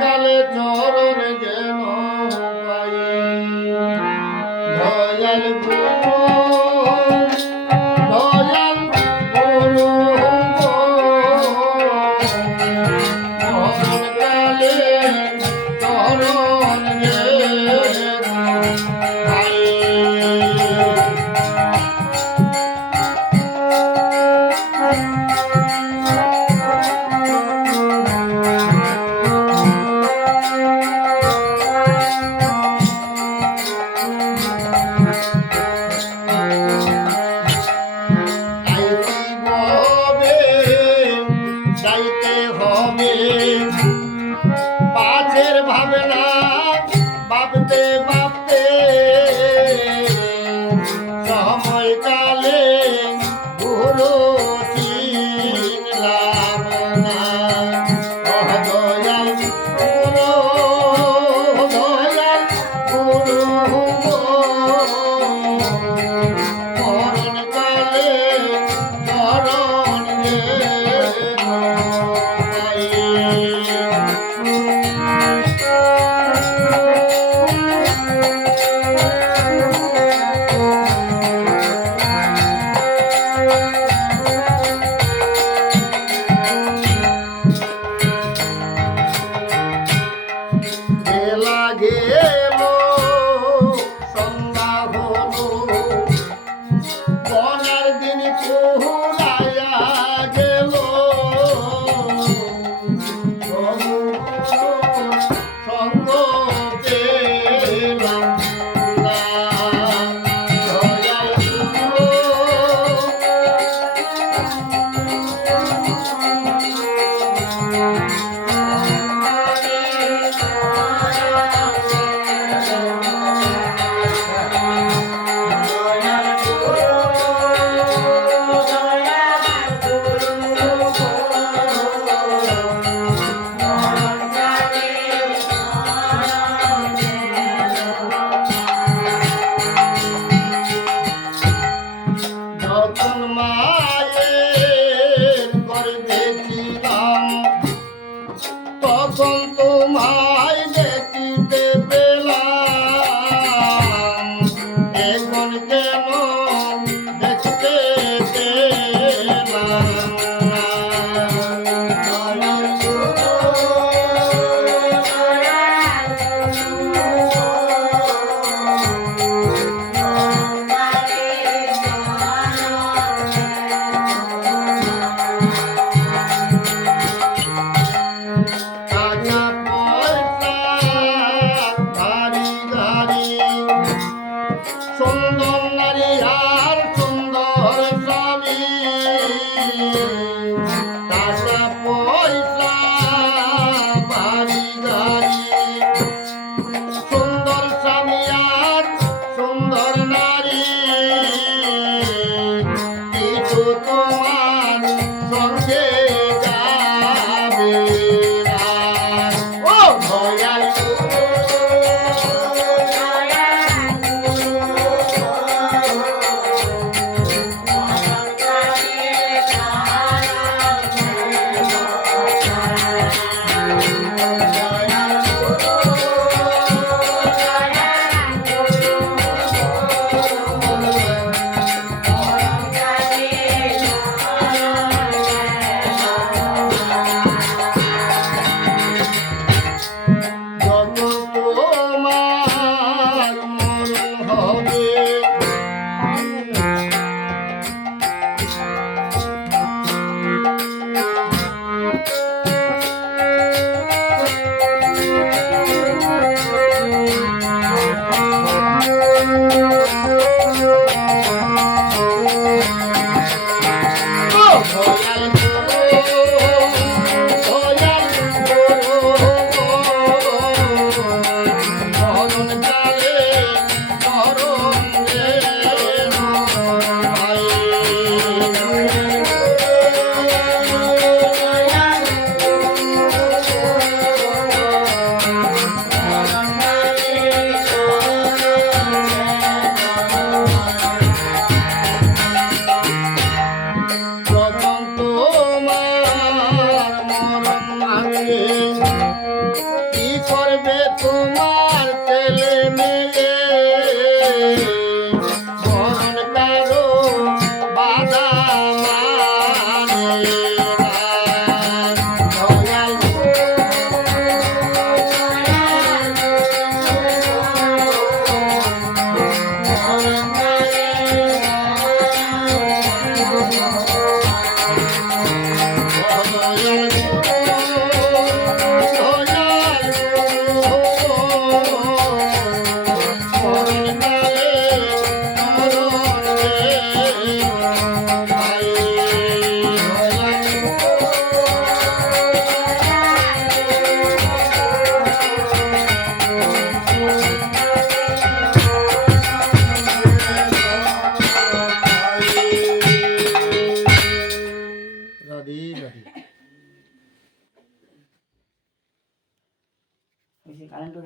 কালে চর ভাবতে ভাবতে সময়কালে গুরু চিনলাম না। Yeah.